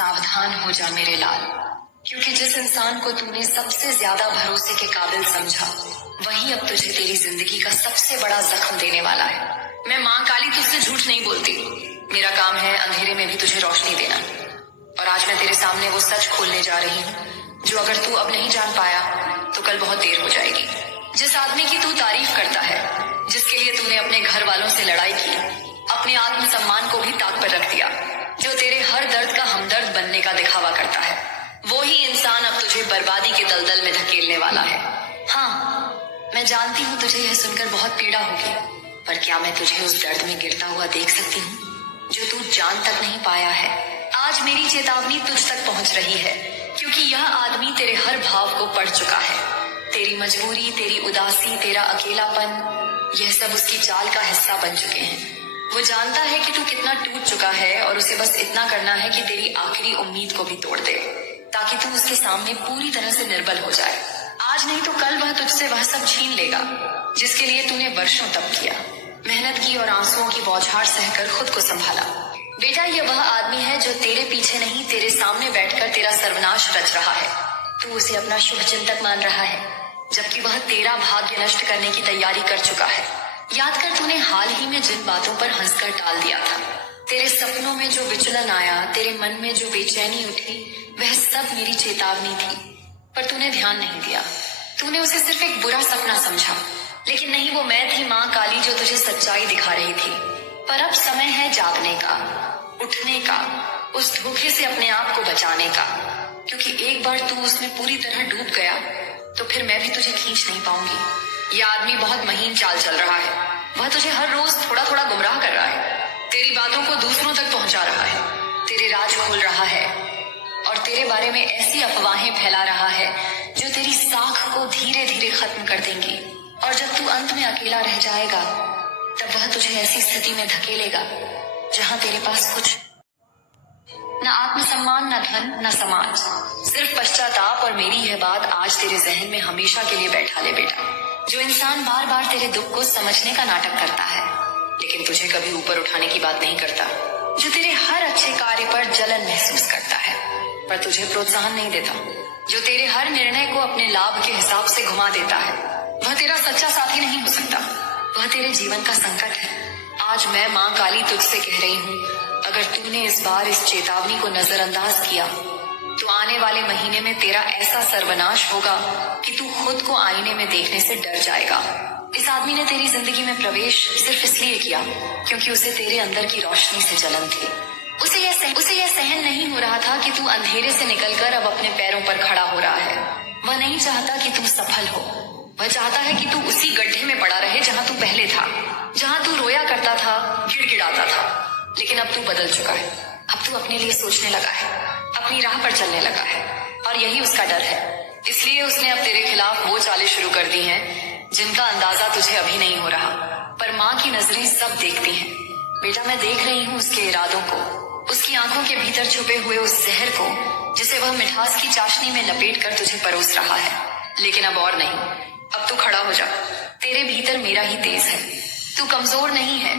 सावधान हो जा मेरे लाल, क्योंकि जिस इंसान को तूने सबसे ज्यादा भरोसे के काबिल समझा, वही अब तुझे तेरी जिंदगी का सबसे बड़ा जख्म देने वाला है। मैं माँ काली तुझसे झूठ नहीं बोलती। मेरा काम है अंधेरे में भी तुझे रोशनी देना। और आज मैं तेरे सामने वो सच खोलने जा रही हूँ जो अगर तू अब नहीं जान पाया तो कल बहुत देर हो जाएगी। जिस आदमी की तू तारीफ करता है, जिसके लिए तूने अपने घर वालों से लड़ाई की, अपने आत्मसम्मान को भी ताक पर रख दिया, जो तेरे हर दर्द का हमदर्द बनने का दिखावा करता है, वो ही इंसान अब तुझे बर्बादी के दलदल में धकेलने वाला है। हाँ, मैं जानती हूँ तुझे यह सुनकर बहुत पीड़ा होगी, पर क्या मैं तुझे उस दर्द में गिरता हुआ देख सकती हूँ जो तू जान तक नहीं पाया है। आज मेरी चेतावनी तुझ तक पहुंच रही है, क्योंकि यह आदमी तेरे हर भाव को पढ़ चुका है। तेरी मजबूरी, तेरी उदासी, तेरा अकेलापन, यह सब उसकी चाल का हिस्सा बन चुके हैं। वो जानता है कि तू कितना टूट चुका है और उसे बस इतना करना है कि तेरी आखिरी उम्मीद को भी तोड़ दे, ताकि तू उसके सामने पूरी तरह से निर्बल हो जाए। आज नहीं तो कल वह तुझसे वह सब छीन लेगा जिसके लिए तूने वर्षों तप किया, मेहनत की और आंसुओं की बौछार सहकर खुद को संभाला। बेटा, यह वह आदमी है जो तेरे पीछे नहीं तेरे सामने बैठकर तेरा सर्वनाश रच रहा है। तू उसे अपना शुभ चिंतक मान रहा है, जबकि वह तेरा भाग्य नष्ट करने की तैयारी कर चुका है। याद कर तूने हाल ही में जिन बातों पर हंसकर टाल दिया था। तेरे सपनों में जो विचलन आया, तेरे मन में जो बेचैनी उठी, वह सब मेरी चेतावनी थी, पर तूने ध्यान नहीं दिया। तूने उसे सिर्फ एक बुरा सपना समझा, लेकिन नहीं, वो मैं थी माँ काली जो तुझे सच्चाई दिखा रही थी। पर अब समय है जागने का, उठने का, उस धोखे से अपने आप को बचाने का, क्योंकि एक बार तू उसमें पूरी तरह डूब गया तो फिर मैं भी तुझे खींच नहीं पाऊंगी। यह आदमी बहुत महीन चाल चल रहा है। वह तुझे हर रोज थोड़ा थोड़ा गुमराह कर रहा है, तेरी बातों को दूसरों तक पहुंचा रहा है, तेरे राज खोल रहा है और तेरे बारे में ऐसी अफवाहें फैला रहा है जो तेरी साख को धीरे धीरे खत्म कर देंगी। और जब तू अंत में अकेला रह जाएगा, तब वह तुझे ऐसी स्थिति में धकेलेगा जहां तेरे पास कुछ न आत्मसम्मान, न धन, न समाज, सिर्फ पश्चाताप। और मेरी यह बात आज तेरे जहन में हमेशा के लिए बैठा ले बेटा। जो इंसान बार बार तेरे दुख को समझने का नाटक करता है, लेकिन तुझे कभी ऊपर उठाने की बात नहीं करता, जो तेरे हर अच्छे कार्य पर जलन महसूस करता है पर तुझे प्रोत्साहन नहीं देता, जो तेरे हर निर्णय को अपने लाभ के हिसाब से घुमा देता है, वह तेरा सच्चा साथी नहीं हो सकता। वह तेरे जीवन का संकट है। आज मैं माँ काली तुझसे कह रही हूँ, अगर तूने इस बार इस चेतावनी को नजरअंदाज किया तो आने वाले महीने में तेरा ऐसा सर्वनाश होगा कि तू खुद को आईने में देखने से डर जाएगा। इस आदमी ने तेरी जिंदगी में प्रवेश सिर्फ इसलिए किया क्योंकि उसे तेरे अंदर की रोशनी से जलन थी। उसे यह सहन नहीं हो रहा था कि तू अंधेरे से निकलकर अब अपने पैरों पर खड़ा हो रहा है। वह नहीं चाहता कि तू सफल हो, वह चाहता है कि तू उसी गड्ढे में पड़ा रहे जहाँ तू पहले था, जहाँ तू रोया करता था, गिड़गिड़ाता था। लेकिन अब तू बदल चुका है। अब तू अपने लिए सोचने लगा है, अपनी राह पर चलने लगा है, और यही उसका डर है। इसलिए उसने अब तेरे खिलाफ वो चालें शुरू कर दी हैं जिनका अंदाजा तुझे अभी नहीं हो रहा, पर माँ की नजरें सब देखती हैं। बेटा, मैं देख रही हूँ उसके इरादों को, उसकी आंखों के भीतर छुपे हुए उस जहर को जिसे वह मिठास की चाशनी में लपेट कर तुझे परोस रहा है। लेकिन अब और नहीं, अब तू खड़ा हो जा। तेरे भीतर मेरा ही तेज है, तू कमजोर नहीं है।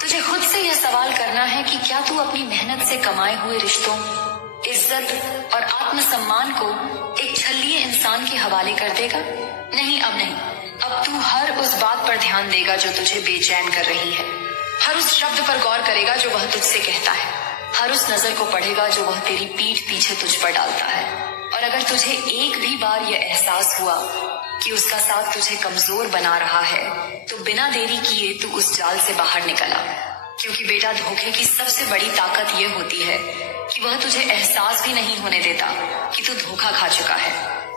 तुझे खुद से यह सवाल करना है कि क्या तू अपनी मेहनत से कमाए हुए रिश्तों, इज्जत और आत्मसम्मान को एक छल्लिए इंसान के हवाले कर देगा? नहीं, अब नहीं। अब तू हर उस बात पर ध्यान देगा जो तुझे बेचैन कर रही है, हर उस शब्द पर गौर करेगा जो वह तुझसे कहता है, हर उस नजर को पढ़ेगा जो वह तेरी पीठ पीछे तुझ पर डालता है। और अगर तुझे एक भी बार यह एहसास हुआ कि उसका साथ तुझे कमजोर बना रहा है, तो बिना देरी किए तू उस जाल से बाहर निकल आ। क्योंकि बेटा, धोखे की सबसे बड़ी ताकत यह होती है कि वह तुझे एहसास भी नहीं होने देता कि तू धोखा खा चुका है।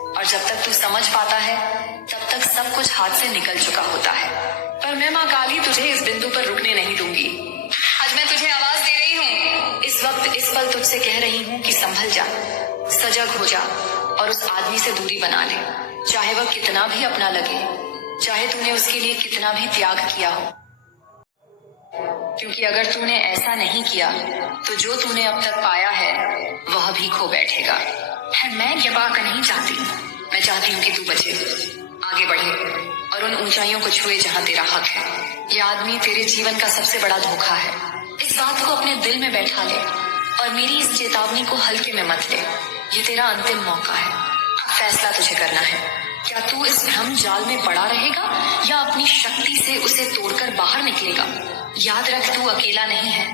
और जब तक तू समझ पाता है, तब तक सब कुछ हाथ से निकल चुका होता है। पर मैं माँ काली तुझे इस बिंदु पर रुकने नहीं दूंगी। आज मैं तुझे आवाज दे रही हूँ, इस वक्त इस पल तुझसे कह रही हूँ कि संभल जा, सजग हो जा और उस आदमी से दूरी बना ले, चाहे वह कितना भी अपना लगे, चाहे तूने उसके लिए कितना भी त्याग किया हो। क्योंकि अगर तूने ऐसा नहीं किया तो जो तूने अब तक पाया है वह भी खो बैठेगा। मैं ये बात नहीं चाहती, मैं चाहती हूँ कि तू बचे, आगे बढ़े और उन ऊंचाइयों को छुए जहाँ तेरा हक है। यह आदमी तेरे जीवन का सबसे बड़ा धोखा है। इस बात को अपने दिल में बैठा ले और मेरी इस चेतावनी को हल्के में मत ले। ये तेरा अंतिम मौका है। अब फैसला तुझे करना है। क्या तू इस भ्रम जाल में पड़ा रहेगा या अपनी शक्ति से उसे तोड़कर बाहर निकलेगा? याद रख, तू अकेला नहीं है,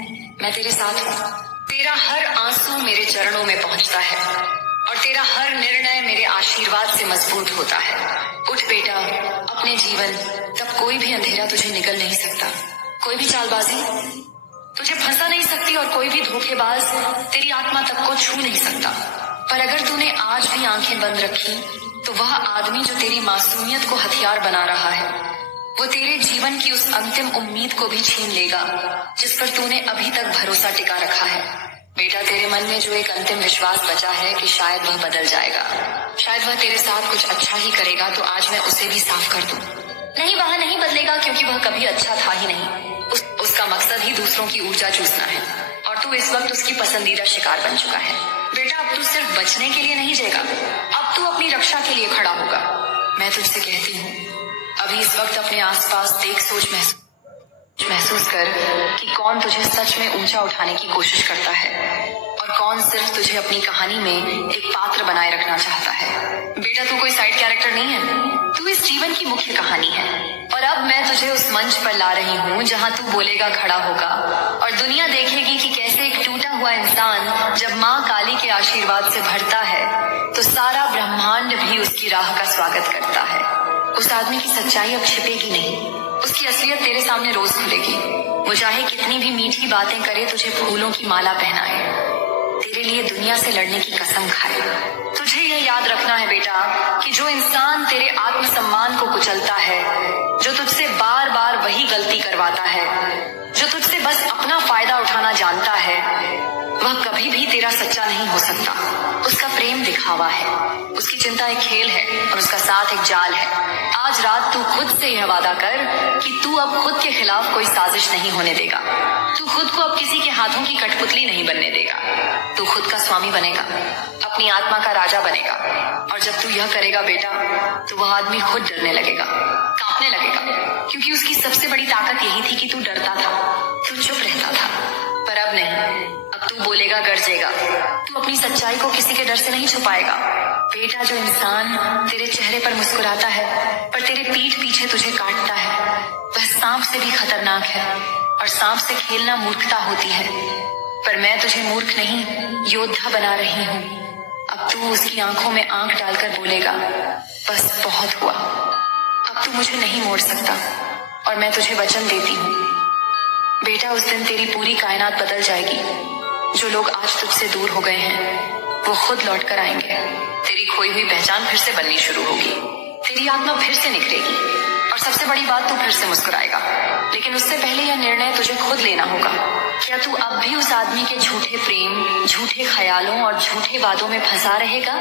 मैं तेरे साथ हूँ। तेरा हर आंसू मेरे चरणों में पहुंचता है और तेरा हर निर्णय मेरे आशीर्वाद से मजबूत होता है। उठ बेटा, अपने जीवन, तब कोई भी अंधेरा तुझे निगल नहीं सकता। कोई भी चालबाजी तुझे फंसा नहीं सकती और कोई भी धोखेबाज तेरी आत्मा तक को छू नहीं सकता। पर अगर तूने आज भी आंखें बंद रखी तो वह आदमी जो तेरी मासूमियत को हथियार बना रहा है, वो तेरे जीवन की उस अंतिम उम्मीद को भी छीन लेगा जिस पर तूने अभी तक भरोसा टिका रखा है। बेटा, तेरे मन में जो एक अंतिम विश्वास बचा है कि शायद वह बदल जाएगा, शायद वह तेरे साथ कुछ अच्छा ही करेगा, तो आज मैं उसे भी साफ कर दूं। नहीं, वह नहीं बदलेगा क्योंकि वह कभी अच्छा था ही नहीं। उसका मकसद ही दूसरों की ऊर्जा चूसना है और तू इस वक्त उसकी पसंदीदा शिकार बन चुका है। बेटा, अब तू सिर्फ बचने के लिए नहीं जिएगा, अब तू अपनी रक्षा के लिए खड़ा होगा। मैं तुझसे कहती हूँ, अभी इस वक्त अपने आसपास देख, सोच, महसूस कर कि कौन तुझे सच में ऊंचा उठाने की कोशिश करता है और कौन सिर्फ तुझे अपनी कहानी में एक पात्र बनाए रखना चाहता है। बेटा, तू कोई साइड कैरेक्टर नहीं है, तू इस जीवन की मुख्य कहानी है। और अब मैं तुझे उस मंच पर ला रही हूँ जहाँ तू बोलेगा, खड़ा होगा और दुनिया देखेगी कि कैसे एक टूटा हुआ इंसान जब माँ काली के आशीर्वाद से भरता है तो सारा ब्रह्मांड भी उसकी राह का स्वागत करता है। उस आदमी की सच्चाई अब छिपेगी नहीं, उसकी असलियत तेरे सामने रोज खुलेगी। वो चाहे कितनी भी मीठी बातें करे, तुझे फूलों की माला पहनाए, तेरे लिए दुनिया से लड़ने की कसम खाए। तुझे यह याद रखना है बेटा कि जो इंसान तेरे आत्मसम्मान को कुचलता है, जो तुझसे बार बार वही गलती करवाता है, जो तुझसे बस अपना फायदा उठाना जानता है, वह कभी भी तेरा सच्चा नहीं हो सकता। उसका प्रेम दिखावा है, उसकी चिंता एक खेल है और उसका साथ एक जाल है। आज रात तू खुद से यह वादा कर कि तू अब खुद के खिलाफ कोई साजिश नहीं होने देगा। तू खुद को अब किसी के हाथों की कठपुतली नहीं बनने देगा। तू खुद का स्वामी बनेगा, अपनी आत्मा का राजा बनेगा। और जब तू यह करेगा बेटा, तो वह आदमी खुद डरने लगेगा, कांपने लगेगा, क्योंकि उसकी सबसे बड़ी ताकत यही थी कि तू डरता था, तू चुप रहता था। पर अब नहीं, अब तू बोलेगा, गरजेगा। तू अपनी सच्चाई को किसी के डर से नहीं छुपाएगा। बेटा, जो इंसान तेरे चेहरे पर मुस्कुराता है पर तेरे पीठ पीछे तुझे काटता है, वह सांप से भी खतरनाक है। और सांप से खेलना मूर्खता होती है, पर मैं तुझे मूर्ख नहीं, योद्धा बना रही हूँ। अब तू उसकी आंखों में आंख डालकर बोलेगा, बस बहुत हुआ, अब तू मुझे नहीं मोड़ सकता। और मैं तुझे वचन देती हूँ बेटा, उस दिन तेरी पूरी कायनात बदल जाएगी। जो लोग आज तुझसे दूर हो गए हैं वो खुद लौट कर आएंगे। तेरी खोई हुई पहचान फिर से बननी शुरू होगी, तेरी आत्मा फिर से निखरेगी और सबसे बड़ी बात, तू फिर से मुस्कुराएगा। लेकिन उससे पहले यह निर्णय तुझे खुद लेना होगा। क्या तू अब भी उस आदमी के झूठे प्रेम, झूठे ख्यालों और झूठे वादों में फंसा रहेगा,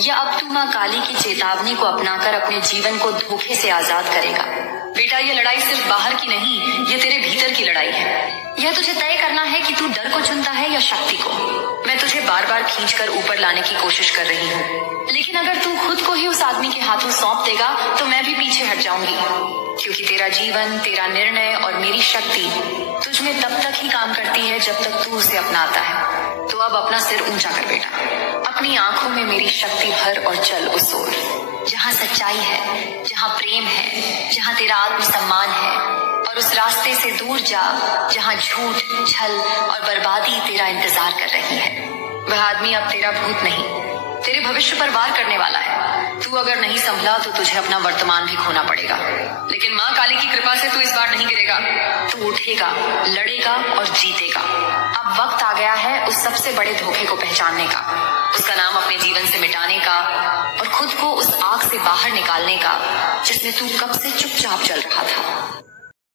या अब तू माँ काली की चेतावनी को अपनाकर अपने जीवन को धोखे से आजाद करेगा? बेटा, ये लड़ाई सिर्फ बाहर की नहीं, ये तेरे भीतर की लड़ाई है। यह तुझे तय करना है कि तू डर को चुनता है या शक्ति को। मैं तुझे बार बार खींचकर ऊपर लाने की कोशिश कर रही हूँ, लेकिन अगर तू खुद को ही उस आदमी के हाथों सौंप देगा तो मैं भी पीछे हट जाऊंगी, क्योंकि तेरा जीवन, तेरा निर्णय और मेरी शक्ति तुझ में तब तक ही काम करती है जब तक तू उसे अपनाता है। तो अब अपना सिर ऊंचा कर बेटा, अपनी आंखों में मेरी शक्ति भर और चल उस ओर जहाँ सच्चाई है, जहाँ प्रेम है, जहाँ तेरा आत्मसम्मान है। और उस रास्ते से दूर जा जहाँ झूठ, छल और बर्बादी तेरा इंतजार कर रही है। वह आदमी अब तेरा भूत नहीं, तेरे भविष्य पर वार करने वाला है। तू अगर नहीं संभला तो तुझे अपना वर्तमान भी खोना पड़ेगा, लेकिन माँ काली की कृपा से तू इस बार नहीं गिरेगा। तू उठेगा, लड़ेगा और जीतेगा। अब वक्त आ गया है उस सबसे बड़े धोखे को पहचानने का, उसका नाम अपने जीवन से मिटाने का और खुद को उस आग से बाहर निकालने का जिसमें तू कब से चुपचाप चल रहा था।